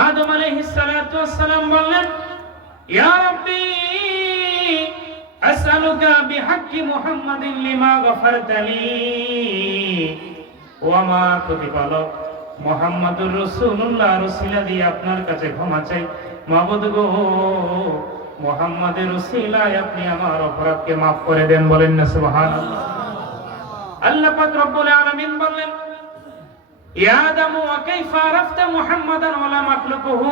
আদম আলাইহিস সালাতু ওয়াসসালাম বললেন, ইয়া রাব্বি, আসআলুকা বিহাক্কি মুহাম্মাদিন লিমা গফারতা লি ও আমার প্রতিপালক, মোহাম্মদুর রাসূলুল্লাহ, রসিলা দিয়ে আপনার কাছে ক্ষমা চাই। মাবুদ গো, মোহাম্মদের রসিলায় আপনি আমার অপরাধকে মাফ করে দেন বলেন না, সুবহানাল্লাহ। আল্লাহ পাক রব্বুল আলামিন বললেন ইয়া আদম ওয়া কাইফা আরাফতা মুহাম্মাদান ওয়া লা মাখলুকুহু।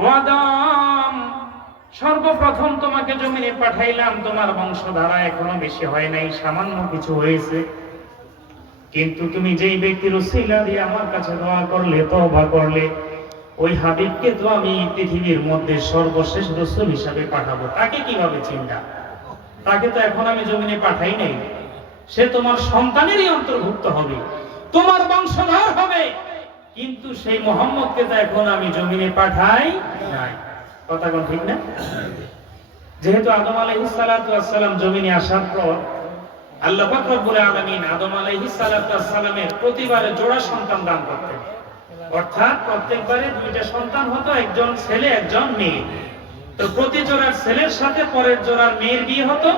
ও আদম, সর্বপ্রথম তোমাকে জমিনে পাঠাইলাম, তোমার বংশধারা এখনও বেশি হয় নাই, সামান্য কিছু হয়েছে। কিন্তু তুমি যেই ব্যক্তির উসিলা দিয়ে আমার কাছে দোয়া করলে, তওবা করলে, ওই হাবিবকে তো আমি পৃথিবীর মধ্যে সর্বশেষ রসুল হিসাবে পাঠাবো। তাকে কীভাবে চিন্তা তাকে তো এখন আমি জমিনে পাঠাই নাই। সে তোমার সন্তানেরই অন্তর্ভুক্ত হবে। তোমার বংশধর হবে। কিন্তু সেই মোহাম্মদকে তো এখন আমি জমিনে পাঠাই নাই। কথা কোন ঠিক না? যেহেতু আদম আলাইহিস সালাতু ওয়াসসালাম জমিনে আসার পর আল্লাহ পাক রব্বুল আলামিন আদম আলাইহিস সালাতু ওয়াসসালামের প্রতিবারে জোড়া সন্তান দান করতেন। অর্থাৎ প্রত্যেকবারে দুইটা সন্তান হতো, একজন ছেলে, একজন মেয়ে। তো প্রতি জোড়ার ছেলের সাথে পরের জোড়ার মেয়ের বিয়ে হতো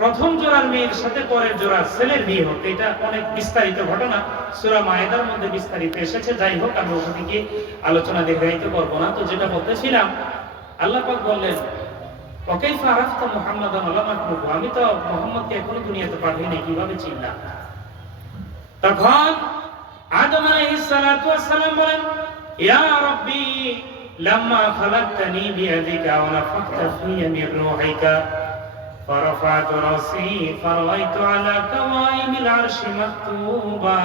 প্রথম জোড়ার মেয়ের সাথে পরের জোড়ার ছেলের বিয়ে হতো এটা অনেক বিস্তারিত ঘটনা। সূরা মায়েদার মধ্যে বিস্তারিত এসেছে, যাই হোক আমি ওখানে আলোচনা দীর্ঘায়িত করব না। তো যেটা বলতেছিলাম, আল্লাহ পাক বললেন ওয়া আমি তো মুহাম্মদকে দুনিয়াতে কীভাবে চিনলাম? তখন আদম আলাইহিস সালাতু ওয়াসসালাম বলেন, ইয়া রাব্বি, লাম্মা খালাকতানি বিয়াদিকা ওয়া নাফাখতা ফিয়া রূহিকা فرفعت راسي فرأيت على كوائم العرش مكتوبا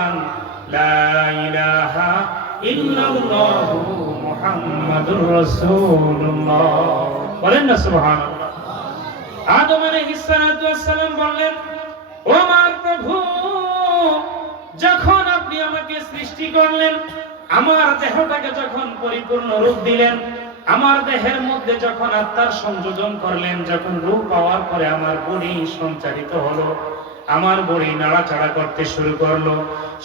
لا إله إلا الله محمد رسول الله বলেন না সুবহানাল্লাহ আদম আলাইহিস সালাতু ওয়াসসালাম বললেন ও আমার প্রভু যখন আপনি আমাকে সৃষ্টি করলেন আমার দেহটাকে যখন পরিপূর্ণ রূপ দিলেন আমার দেহের মধ্যে যখন আত্মার সংযোজন করলেন, যখন রূপ পাওয়ার পরে আমার বড়ি সঞ্চারিত হলো, আমার বড়ি নাড়াচাড়া করতে শুরু করল।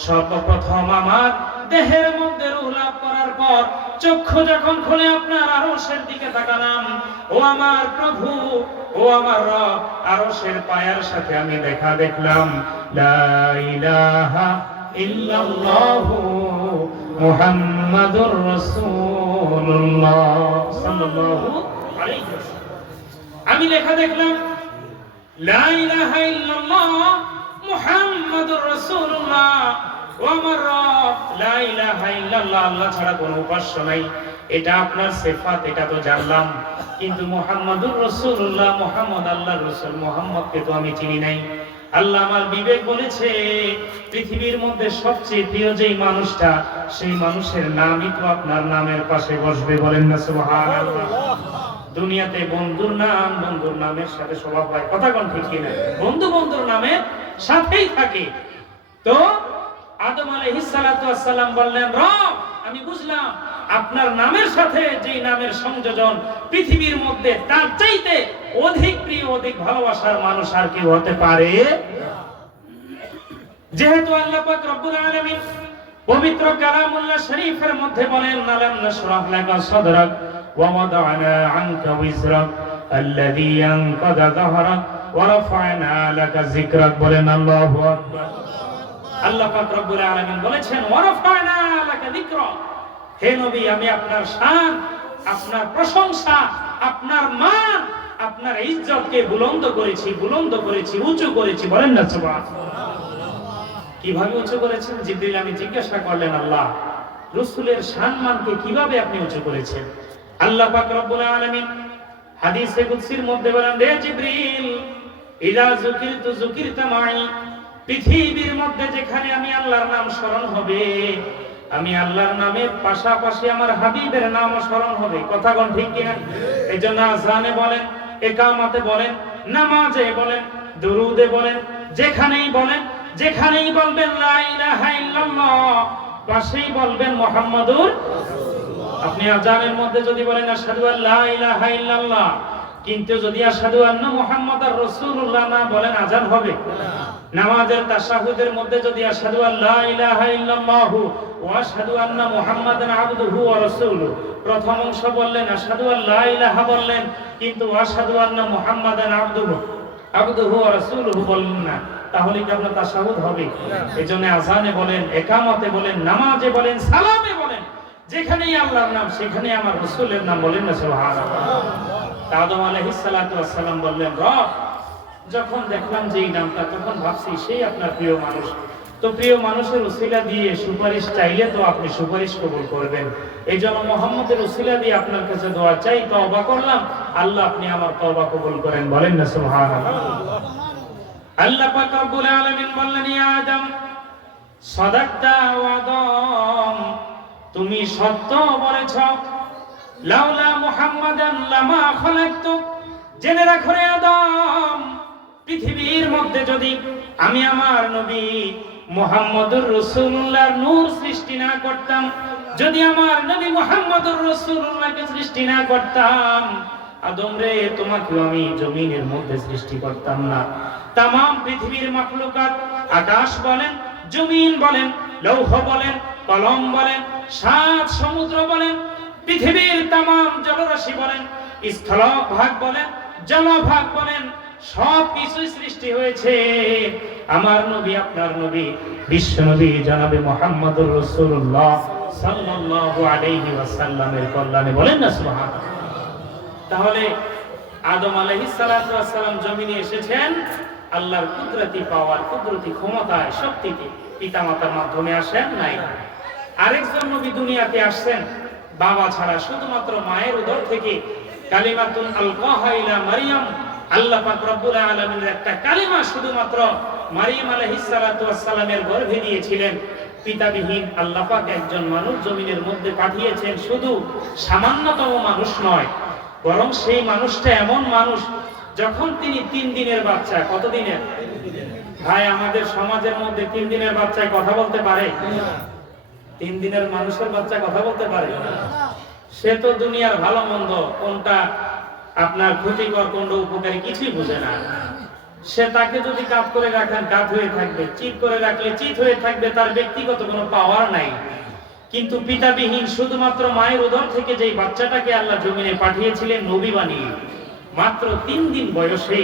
সর্বপ্রথম আমার দেহের মধ্যে রূহ লাভ করার পর চক্ষু যখন খুলে আপনার আরশের দিকে তাকালাম, ও আমার প্রভু, ও আমার রব, আরশের পায়ার সাথে আমি দেখা দেখলাম, লা ইলাহা ইল্লাল্লাহু মুহাম্মাদুর ওয়াসাল্লাম আমি লেখা দেখলাম আল্লাহ ছাড়া কোনো নাই। এটা আপনার এটা তো জানলাম। কিন্তু মুহাম্মাদুর রাসূলুল্লাহ, মুহাম্মদ আল্লাহর রাসূল, মুহাম্মদকে তো আমি চিনি নাই। আল্লাহ আমার বিবেক বলেছে, পৃথিবীর মধ্যে সবচেয়ে প্রিয় যেই মানুষটা, সেই মানুষের নামই তো আপনার নামের পাশে বসবে, বলেন না সুবহানাল্লাহ। দুনিয়াতে বন্ধুর নাম, বন্ধুর নামের সাথে স্বভাব হয়, কথা কোন ঠিক কিনা? বন্ধু বন্ধুর নামের সাথেই থাকে। তো আদম আলাইহিস সালাতু ওয়াসসালাম বললেন, রব আমি বুঝলাম আপনার নামের সাথে যেই নামের সংযোজন পৃথিবীর মধ্যে তার চাইতে অধিক প্রিয়, অধিক ভালোবাসার মানুষ আর কেউ হতে পারে? যেহেতু আল্লাহ পাক রব্বুল আলামিন পবিত্র কালামুল্লাহ শরীফের মধ্যে বলেন আলাম নাশরাহ লাকা সাদরাক ওয়া ওয়াদা'না আনকা উইজরাক আল্লাযী আনকাদা যাহরাক ওয়া রাফা'না লাকা যিকরাক। বলেন, আল্লাহু আকবার। আল্লাহ পাক রব্বুল আলামিন বলেছেন ওয়া রাফা'না লাকা যিকরাক হে নবী, আমি আপনার শান, আপনার প্রশংসা, আপনার মান, আপনার ইজ্জতকে বুলন্দ করেছি বুলন্দ করেছি, উঁচু করেছি। বলেন না, সুবহানাল্লাহ। কীভাবে উঁচু করেছেন? জিব্রিল আমি জিজ্ঞাসা করলেন, আল্লাহ, রসুলের সম্মানকে কীভাবে আপনি উঁচু করেছেন? আল্লাহ পাক রব্বুল আলামিন হাদিসে কুদসির মধ্যে বলেন রে জিব্রিল, ইদা যুকিরতু যুকিরতা মাই পৃথিবীর মধ্যে যেখানে আমি আল্লাহর নাম স্মরণ হবে, আমি আল্লাহর নামের পাশাপাশি আমার হাবিবের নাম স্মরণ হবে। কথা কোন ঠিক কিনা? এই জন্য আজানে বলেন, একামতে বলেন, নামাজে বলেন, দুরুদে বলেন, যেখানেই বলেন, যেখানেই বলবেন, লা ইলাহা ইল্লাল্লাহ পাশেই বলবেন, মুহাম্মাদুর আপনি আজানের মধ্যে যদি বলেন, আশহাদু আল্লা ইলাহা ইল্লাল্লাহ কিন্তু যদি আসাদু আন্না মোহাম্মদ আর রসুল্লাহ না বলেন আজান হবে। নামাজের তাশাহুদের মধ্যে যদি আসাদু আল্লাহ ইলাহা ইল্লাল্লাহু ওয়া আশহাদু আন্না মুহাম্মাদান আবদুহু ওয়া রাসূলুহু। প্রথম অংশ বললেন আসাদু আল্লাহ ইলাহা বললেন, কিন্তু আসাদু আন্না মুহাম্মাদান আবদুহু আবদুহু ওয়া রাসূলুহু বললেন না। তাহলে কি আপনার তাশাহুদ হবে? এজন্য আজানে বলেন, একামতে বলেন, নামাজে বলেন, সালামে বলেন, যেখানেই আল্লাহর নাম, সেখানেই আমার রাসূলের নাম বলেন না, সুবহানাল্লাহ। আদম সালাম বললেন, রব, যখন দেখলাম যে এই নামটা, তখন ভাবছি সেই আপনার প্রিয় মানুষ। তো প্রিয় মানুষের উসিলা দিয়ে সুপারিশ চাইলে তো আপনি সুপারিশ কবুল করবেন। এই জন্য মোহাম্মদের উসিলা দিয়ে আপনার কাছে দোয়া চাই, তওবা করলাম। আল্লাহ, আপনি আমার তওবা কবুল করেন। বলেন না, সুবহানাল্লাহ। আল্লাহ পাক রব্বুল আলামিন বললেন, ইয়া আদম, সাদাকতা ওয়াদম তুমি সত্য বলেছ। লাউলা মুহাম্মাদান লামা খলাকতু। জেনে রাখো রে আদম, পৃথিবীর মধ্যে যদি আমি আমার নবী মুহাম্মদুর রাসূলুল্লাহর নূর সৃষ্টি না করতাম, যদি আমার নবী মুহাম্মদুর রাসূলুল্লাহকে সৃষ্টি না করতাম, আদম রে তোমাকে আমি জমিনের মধ্যে সৃষ্টি করতাম না। তাম পৃথিবীর মাখলুকাত, আকাশ বলেন, জমিন বলেন, লৌহ বলেন, কলম বলেন, সাত সমুদ্র বলেন পৃথিবীর তাম জলরাশি বলেন স্থল ভাগ বলেন জল ভাগ বলেন সব কিছু সৃষ্টি হয়েছে। আমার নবী, আপনার নবী, বিশ্ব নবী জানাবে মোহাম্মদুর রাসূলুল্লাহ সাল্লাল্লাহু আলাইহি ওয়াসাল্লামের কল্যাণে বলেন না, সুবহানাল্লাহ। তাহলে আদম আলাইহিস সালাতু ওয়াসসালাম জমিনে এসেছেন, আল্লাহর কুদরতি পাওয়ার, কুদরতি ক্ষমতায়, শক্তিতে পিতামাতার মাধ্যমে আসেন নাই। আরেকজন নবী দুনিয়াতে আসছেন বাবা ছাড়া শুধুমাত্র মায়ের উদর থেকে কালিমাতুন আলকাহা ইলা মারিয়াম, আল্লাহ পাক রব্বুল আলামিনের একটা কালিমা শুধুমাত্র মারিয়াম আলাইহিস সালাতু ওয়াসসালামের গর্ভে দিয়েছিলেন। পিতাবিহীন আল্লাহ পাক একজন মানুষ জমিনের মধ্যে পাঠিয়েছেন, শুধু সামান্যতম মানুষ নয়, বরং সেই মানুষটা এমন মানুষ যখন তিনি তিন দিনের বাচ্চা। কত দিনের ভাই, আমাদের সমাজের মধ্যে তিন দিনের বাচ্চায় কথা বলতে পারে? তিন দিনের মানুষের বাচ্চা কথা বলতে পারে। সে তো দুনিয়ার ভালো মন্দ কোনটা আপনার ক্ষতিকর, কোনটা উপকারী কিছুই বুঝে না। সে তাকে যদি কাত করে রাখেন, কাত হয়ে থাকবে। চিত করে রাখলে চিত হয়ে থাকবে, তার ব্যক্তিগত কোনো পাওয়ার নাই। কিন্তু পিতাবিহীন শুধুমাত্র মায়ের উদর থেকে যেই বাচ্চাটাকে আল্লাহ জমিনে পাঠিয়েছিলেন নবী বানিয়ে মাত্র তিন দিন বয়সে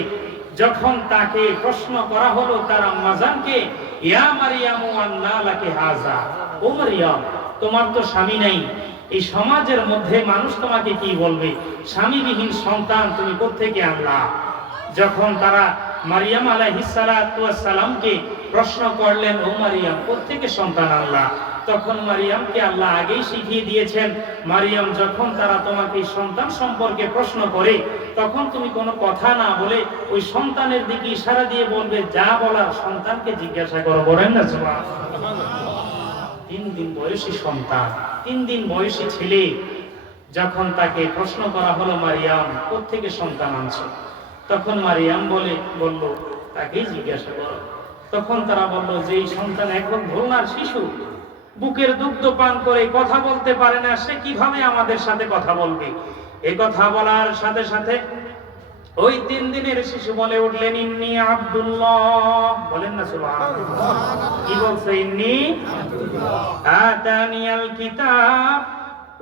যখন তাকে প্রশ্ন করা হলো তার আম্মাজানকে ইয়া মারিয়ামু আন্না লাকে হাজা। ও তোমার তো স্বামী নাই। এই সমাজের মধ্যে মানুষ তোমাকে কি বলবে? স্বামীবিহীন সন্তান তুমি কোত্থেকে আনলা? যখন তারা মারিয়াম আলাইহিস সালাতু ওয়াস সালামকে প্রশ্ন করলেন ও মারিয়াম কোত্থেকে সন্তান আল্লাহ তখন মারিয়ামকে আল্লাহ আগেই শিখিয়ে দিয়েছেন, মারিয়াম, যখন তারা তোমাকে সন্তান সম্পর্কে প্রশ্ন করে, তখন তুমি কোনো কথা না বলে ওই সন্তানের দিকে ইশারা দিয়ে বলবে, যা বলার সন্তানকে জিজ্ঞাসা করো। বলেন না। তিন দিন বয়সী সন্তান, তিন দিন বয়সী ছেলে। যখন তাকে প্রশ্ন করা হলো, মারিয়াম, কোত্থেকে সন্তান আনছো? তখন মারিয়াম বলে, বলল তাকেই জিজ্ঞাসা করো। তখন তারা বলল, যে এই সন্তান এখন ভ্রূণার শিশু। বুকের দুগ্ধ পান করে কথা বলতে পারে না, সে কীভাবে আমাদের সাথে কথা বলবে? এ কথা বলার সাথে সাথে ওই তিন দিনের শিশু বলে উঠলেন ইন্নি আব্দুল্লাহ। বলেন না সুবহানাল্লাহ। কি বলছে ইন্নি? আতানিয়াল কিতাব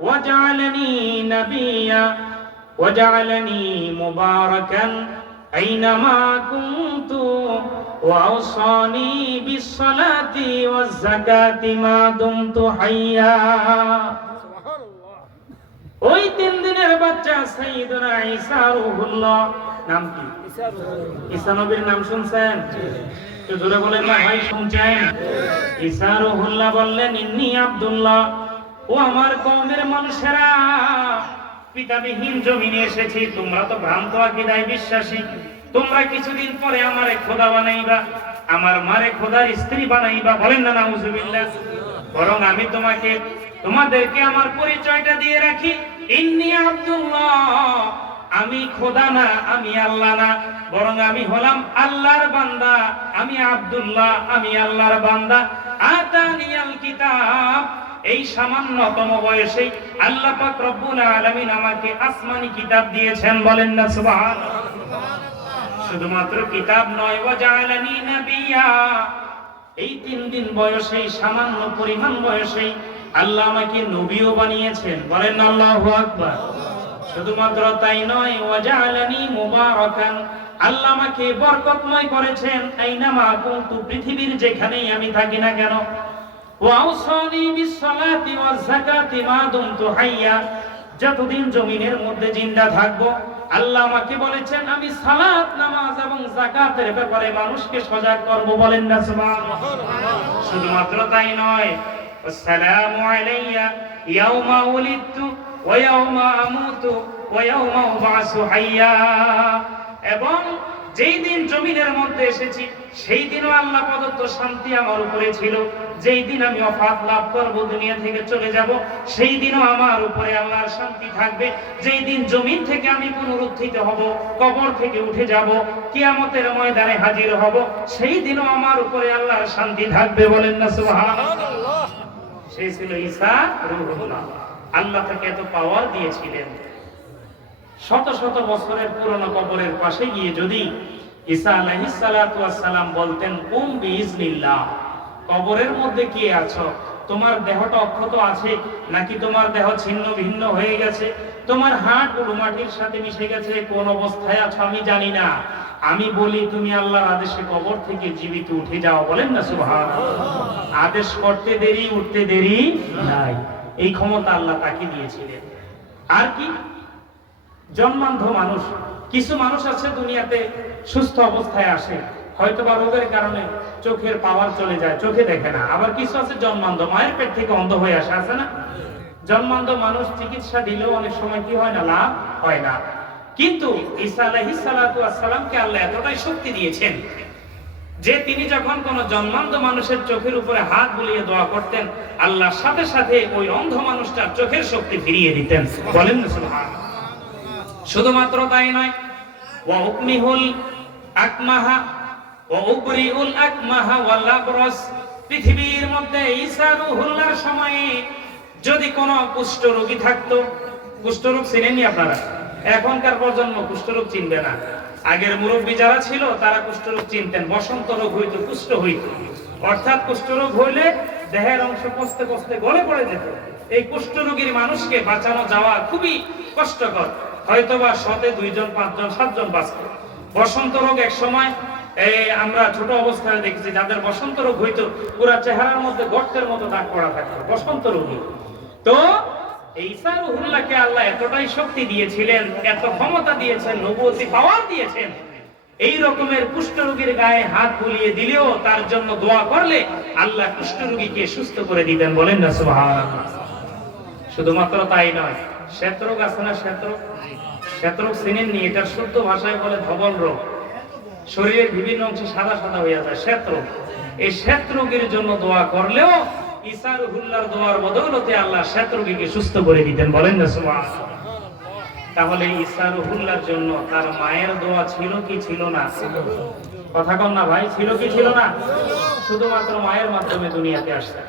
ওয়াজআলানি নাবিয়া ওয়াজআলানি মুবারাকান আইনামা কুনতু ওয়াওসানি বিস-সালাতি ওয়াজ-যাকাতি মা দুমতু হাইয়া। ওই তিন দিনের বাচ্চা সাইয়েদনা ঈসা রুহুল্লাহ। নাম কি? ঈসা নবীর নাম শুনছেন? একটু জোরে বলেন না, ভাই, শুনছেন? ঈসা রুহুল্লাহ বললেন, ইন্নি আব্দুল্লাহ, ও আমার কওমের মানুষেরা, পিতাবিহীন জমিনে এসেছি, তোমরা তো ভ্রান্ত আকীদায় বিশ্বাসী। তোমরা কিছুদিন পরে আমারে খোদা বানাইবা, আমার মারে খোদার স্ত্রী বানাইবা, বলেন না, নাউজুবিল্লাহ। বরং আমি তোমাকে, তোমাদেরকে আমার পরিচয়টা দিয়ে রাখি ইন্নি আব্দুল্লাহ, আমি খোদা না, আমি আল্লাহ না, বরং আমি হলাম আল্লাহর বান্দা, আমি আব্দুল্লাহ, আমি আল্লাহর বান্দা। আতানিয়াল কিতাব, এই সামান্যতম বয়সেই আল্লাহ পাক রব্বুল আলামিন আমাকে আসমানি কিতাব দিয়েছেন, বলেন না সুবহানাল্লাহ। শুধুমাত্র কিতাব নয় ওয়াজালানি নাবিয়া। এই তিন দিন বয়সেই, সামান্য পরিমাণ বয়সেই আল্লাহ আমাকে নবীও বানিয়েছেন। বলেন আল্লাহু আকবার। শুধুমাত্র তাই নয় ওয়াজালানি মুবারাকান। আল্লাহ আমাকে বরকতময় করেছেন, আইনামা কুনতু পৃথিবীর যেখানেই আমি থাকি না কেন। ওয়াউসানি বিসসালাতি ওয়াজ যাকাতি মা দুমতু হাইয়া। যতদিন জমিনের মধ্যে জিন্দা থাকব, আল্লাহ আমাকে বলেছেন, আমি সালাত, নামাজ এবং যাকাতের ব্যাপারে মানুষকে সজাগ করব বলেন না, সুবহানাল্লাহ। শুধুমাত্র তাই নয় ইয়াউমা উলিদতু ওয়া ইয়াউমা আমুতু ওয়া ইয়াউমা উবআসু হাইয়া এবং যেই দিন জমিনের মধ্যে এসেছি, সেই দিনও আল্লাহ প্রদত্ত শান্তি আমার উপরে ছিল। যেই দিন আমি অফাত লাভ করব, দুনিয়া থেকে চলে যাব, সেই দিনও আমার উপরে আল্লাহর শান্তি থাকবে। যেই দিন জমিন থেকে আমি পুনরুত্থিত হব, কবর থেকে উঠে যাব, কিয়ামতের ময়দানে হাজির হব, সেই দিনও আমার উপরে আল্লাহর শান্তি থাকবে বলেন না, সুবহানাল্লাহ। সেই ছিল ঈসা রুহুল্লাহ। আল্লাহ তাকে এত পাওয়ার দিয়েছিলেন। শত শত বছরের পুরনো কবরের পাশে গিয়ে যদি ঈসা আলাইহিস সালাম বলতেন, কুম বিইজনিল্লাহ কবরের মধ্যে কে আছো? তোমার দেহটা অক্ষত আছে নাকি তোমার দেহ ছিন্ন ভিন্ন হয়ে গেছে? তোমার হাট মাটির সাথে মিশে গেছে, কোন অবস্থায় আছো আমি জানি না। আমি বলি, তুমি আল্লাহর আদেশে কবর থেকে জীবিত উঠে যাও, বলেন না সুবহানাল্লাহ। আদেশ করতে দেরি, উঠতে দেরি নাই। এই ক্ষমতা আল্লাহ তাকে দিয়েছিলেন। আর কি? জন্মান্ধ মানুষ, কিছু মানুষ আছে দুনিয়াতে সুস্থ অবস্থায় আসে। হয়তো বা রোগের কারণে চোখের পাওয়ার চলে যায়, চোখে দেখে না। আবার কিছু আছে জন্মান্ধ, মায়ের পেট থেকে অন্ধ হয়ে আসে, আছে না? জন্মান্ধ মানুষ চিকিৎসা দিলেও অনেক সময় কি হয় না, লাভ হয় না। কিন্তু ঈসা আলাইহিস সালাতু ওয়াস সালামকে আল্লাহ এতটাই শক্তি দিয়েছেন যে তিনি যখন কোন জন্মান্ধ মানুষের চোখের উপরে হাত বুলিয়ে দোয়া করতেন, আল্লাহর সাথে সাথে ওই অন্ধ মানুষটার চোখের শক্তি ফিরিয়ে দিতেন। বলেন শুধুমাত্র তাই নয়, ওয়া আকমাহা ওয়া উবরিউল আকমাহা ওয়াল আবরাস, পৃথিবীর মধ্যে ঈসা রুহুল্লাহর সময়ে যদি কোনো কুষ্ঠ রোগী থাকতো কুষ্ঠ রোগ চিনেননি আপনারা? এখনকার প্রজন্ম কুষ্ঠ রোগ চিনবে না। আগের মুরব্বী যারা ছিল, তারা কুষ্ঠ রোগ চিনতেন। বসন্ত রোগ হইতো, কুষ্ঠ হইতো। অর্থাৎ কুষ্ঠ রোগ হইলে দেহের অংশ কষ্টে কষ্টে গলে পড়ে যেত। এই কুষ্ঠ রোগীর মানুষকে বাঁচানো যাওয়া খুবই কষ্টকর। হয়তোবা শতে দুইজন, পাঁচজন, সাতজন বাঁচত। বসন্ত রোগ এক সময় এই আমরা ছোট অবস্থায় দেখেছি, যাদের বসন্ত রোগ হইতো, পুরা চেহারার মধ্যে গর্তের মতো দাগ পড়া থাকতো, বসন্ত রোগী। তো, ঈসা রুহুল্লাহকে আল্লাহ এতটাই শক্তি দিয়েছিলেন, এত ক্ষমতা দিয়েছেন নবুয়তি পাওয়ার দিয়েছেন, এই রকমের গায়ে হাত বুলিয়ে দিলেও তার জন্য দোয়া করলে আল্লাহ কুষ্ঠরোগীকে সুস্থ করে দিতেন। বলেন না, সুবহানাল্লাহ। শুধুমাত্র তাই নয় শ্বেতরোগ আছে না শ্বেতরোগ শ্বেতরোগ চিনেননি, এটার শুদ্ধ ভাষায় বলে ধবল রোগ। শরীরের বিভিন্ন অংশে সাদা সাদা হয়ে যায় শ্বেতরোগ এই শ্বেতরোগের জন্য দোয়া করলেও ঈসা রুহুল্লাহর দোয়ার বদৌলতে আল্লাহ শ্বেতরোগীকে সুস্থ করে দিতেন, বলেন না সুবহানাল্লাহ। তাহলে ঈসা রুহুল্লাহর জন্য তার মায়ের দোয়া ছিল কি ছিল না? কথা কন না ভাই, ছিল কি ছিল না? শুধুমাত্র মায়ের মাধ্যমে দুনিয়াতে আসছে।